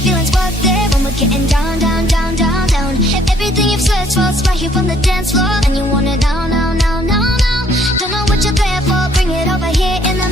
feeling's worth it when we're getting down, down, down, down, down. Everything you've searched for's right here from the dance floor, and you want it now, now, now, now, now. Don't know what you're there for, bring it over here in the